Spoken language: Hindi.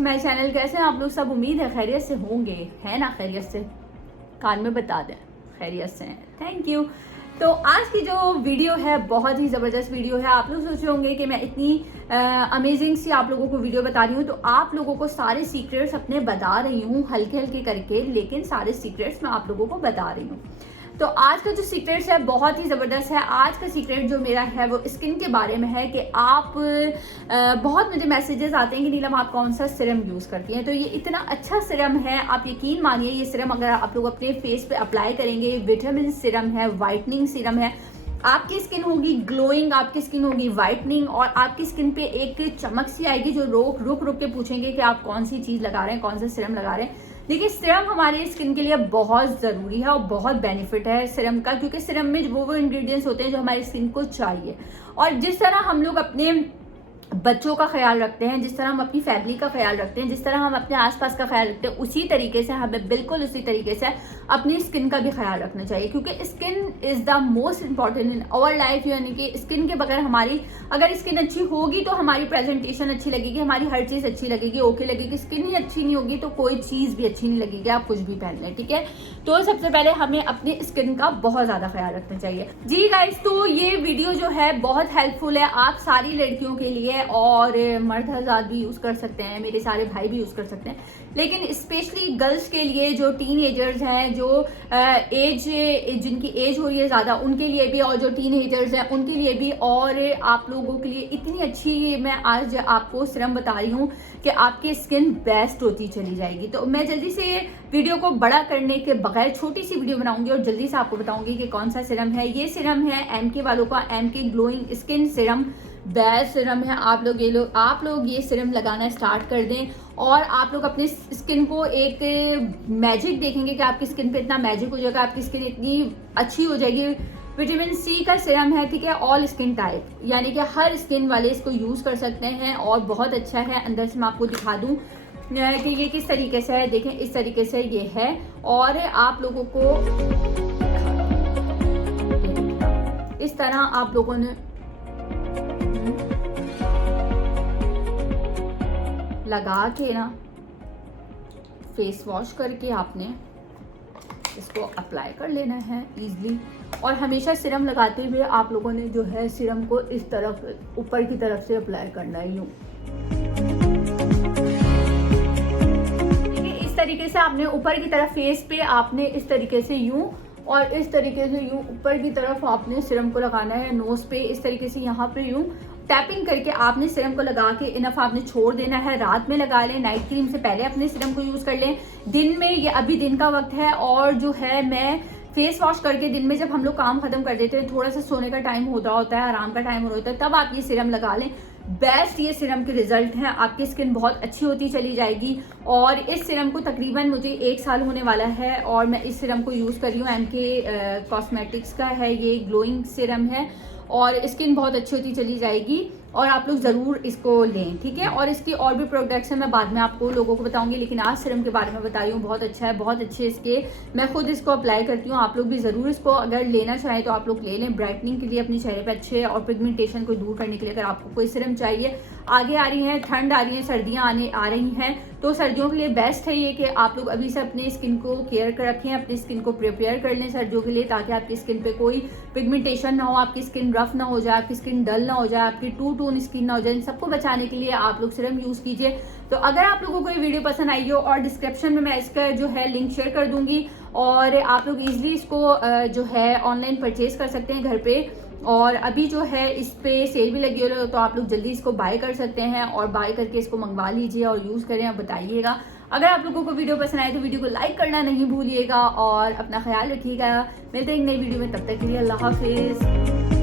To my channel. कैसे हैं आप लोग सब? उम्मीद है खैरियत से होंगे, है ना? खैरियत से कान में बता दें, खैरियत से हैं। Thank you. तो आज की जो वीडियो है बहुत ही ज़बरदस्त वीडियो है। आप लोग सोच रहे होंगे कि मैं इतनी अमेजिंग सी आप लोगों को वीडियो बता रही हूँ, तो आप लोगों को सारे सीक्रेट्स अपने बता रही हूँ हल्के हल्के करके, लेकिन सारे सीक्रेट्स मैं आप लोगों को बता रही हूँ। तो आज का जो सीक्रेट्स है बहुत ही ज़बरदस्त है। आज का सीक्रेट जो मेरा है वो स्किन के बारे में है कि आप बहुत मुझे मैसेजेस आते हैं कि नीलम आप कौन सा सिरम यूज़ करती हैं। तो ये इतना अच्छा सिरम है, आप यकीन मानिए ये सिरम अगर आप लोग अपने फेस पे अप्लाई करेंगे, विटामिन सिरम है, वाइटनिंग सिरम है, आपकी स्किन होगी ग्लोइंग, आपकी स्किन होगी वाइटनिंग, और आपकी स्किन पे एक चमक सी आएगी जो रुक रुक के पूछेंगे कि आप कौन सी चीज़ लगा रहे हैं, कौन सा सिरम लगा रहे हैं। देखिए सिरम हमारे स्किन के लिए बहुत ज़रूरी है और बहुत बेनिफिट है सिरम का, क्योंकि सिरम में वो इंग्रेडिएंट्स होते हैं जो हमारी स्किन को चाहिए। और जिस तरह हम लोग अपने बच्चों का ख्याल रखते हैं, जिस तरह हम अपनी फैमिली का ख्याल रखते हैं, जिस तरह हम अपने आसपास का ख्याल रखते हैं, उसी तरीके से हमें बिल्कुल उसी तरीके से अपनी स्किन का भी ख्याल रखना चाहिए, क्योंकि skin is the most important in our life. यानी कि स्किन के बगैर हमारी अगर स्किन अच्छी होगी तो हमारी प्रेजेंटेशन अच्छी लगेगी, हमारी हर चीज़ अच्छी लगेगी, ओके लगेगी। स्किन ही अच्छी नहीं होगी तो कोई चीज़ भी अच्छी नहीं लगेगी, आप कुछ भी पहन लें, ठीक है। तो सबसे पहले हमें अपनी स्किन का बहुत ज़्यादा ख्याल रखना चाहिए जी गाइस। तो ये वीडियो जो है बहुत हेल्पफुल है आप सारी लड़कियों के लिए, और मर्द हज़ार भी यूज़ कर सकते हैं, मेरे सारे भाई भी यूज़ कर सकते हैं, लेकिन स्पेशली गर्ल्स के लिए जो टीनएजर्स हैं, जो जिनकी एज हो रही है ज़्यादा, उनके लिए भी, और जो टीनएजर्स हैं उनके लिए भी, और आप लोगों के लिए इतनी अच्छी मैं आज आपको सिरम बता रही हूँ कि आपकी स्किन बेस्ट होती चली जाएगी। तो मैं जल्दी से वीडियो को बड़ा करने के बगैर छोटी सी वीडियो बनाऊंगी और जल्दी से आपको बताऊंगी कि कौन सा सिरम है। ये सिरम है एमके वालों का, MK glowing skin serum, best serum है। आप लोग ये सिरम लगाना स्टार्ट कर दें और आप लोग अपनी स्किन को एक मैजिक देखेंगे कि आपकी स्किन पे इतना मैजिक हो जाएगा, आपकी स्किन इतनी अच्छी हो जाएगी। विटामिन सी का सिरम है, ठीक है, ऑल स्किन टाइप, यानी कि हर स्किन वाले इसको यूज़ कर सकते हैं और बहुत अच्छा है। अंदर से मैं आपको दिखा दूँ कि ये किस तरीके से है। देखें इस तरीके से ये है, और आप लोगों को इस तरह आप लोगों ने लगा के ना फेस वॉश करके आपने इसको अप्लाई कर लेना है इजीली। और हमेशा सिरम लगाते हुए आप लोगों ने जो है सिरम को इस तरफ ऊपर की तरफ से अप्लाई करना है, यूं इस तरीके से आपने ऊपर की तरफ फेस पे आपने इस तरीके से यूं, और इस तरीके से यूं ऊपर की तरफ आपने सिरम को लगाना है। नोज पे इस तरीके से यहाँ पे यूं टैपिंग करके आपने सिरम को लगा के इनफ आपने छोड़ देना है। रात में लगा लें, नाइट क्रीम से पहले अपने सिरम को यूज़ कर लें। दिन में, ये अभी दिन का वक्त है और जो है मैं फेस वॉश करके दिन में जब हम लोग काम खत्म कर देते हैं, थोड़ा सा सोने का टाइम होता है, आराम का टाइम होता है, तब आप ये सिरम लगा लें। बेस्ट ये सिरम के रिजल्ट हैं, आपकी स्किन बहुत अच्छी होती चली जाएगी। और इस सिरम को तकरीबन मुझे 1 साल होने वाला है और मैं इस सिरम को यूज़ कर रही हूँ। एमके कॉस्मेटिक्स का है, ये ग्लोइंग सिरम है और स्किन बहुत अच्छी होती चली जाएगी, और आप लोग ज़रूर इसको लें, ठीक है। और इसकी और भी प्रोडक्ट्स हैं, मैं बाद में आपको लोगों को बताऊंगी, लेकिन आज सिरम के बारे में बता रही हूँ। बहुत अच्छा है, बहुत अच्छे इसके, मैं खुद इसको अप्लाई करती हूँ। आप लोग भी ज़रूर इसको अगर लेना चाहें तो आप लोग ले लें, ब्राइटनिंग के लिए अपने चेहरे पे अच्छे, और पिगमेंटेशन को दूर करने के लिए। अगर आपको कोई सिरम चाहिए, आगे आ रही हैं ठंड, आ रही है सर्दियाँ आ रही हैं, तो सर्दियों के लिए बेस्ट है ये कि आप लोग अभी से अपने स्किन को केयर कर रखें, अपनी स्किन को प्रिपेयर कर लें सर्दियों के लिए, ताकि आपकी स्किन पे कोई पिगमेंटेशन ना हो, आपकी स्किन रफ ना हो जाए, आपकी स्किन डल ना हो जाए, आपकी टू टोन स्किन ना हो जाए। इन सबको बचाने के लिए आप लोग सिरम यूज़ कीजिए। तो अगर आप लोगों को ये वीडियो पसंद आई हो, और डिस्क्रिप्शन में मैं इसका जो है लिंक शेयर कर दूंगी, और आप लोग ईजिली इसको जो है ऑनलाइन परचेज कर सकते हैं घर पे। और अभी जो है इस पे सेल भी लगी हो, तो आप लोग जल्दी इसको बाय कर सकते हैं, और बाय करके इसको मंगवा लीजिए और यूज़ करें और बताइएगा। अगर आप लोगों को वीडियो पसंद आए तो वीडियो को लाइक करना नहीं भूलिएगा, और अपना ख्याल रखिएगा। मिलते हैं एक नई वीडियो में, तब तक के लिए अल्लाह हाफिज़।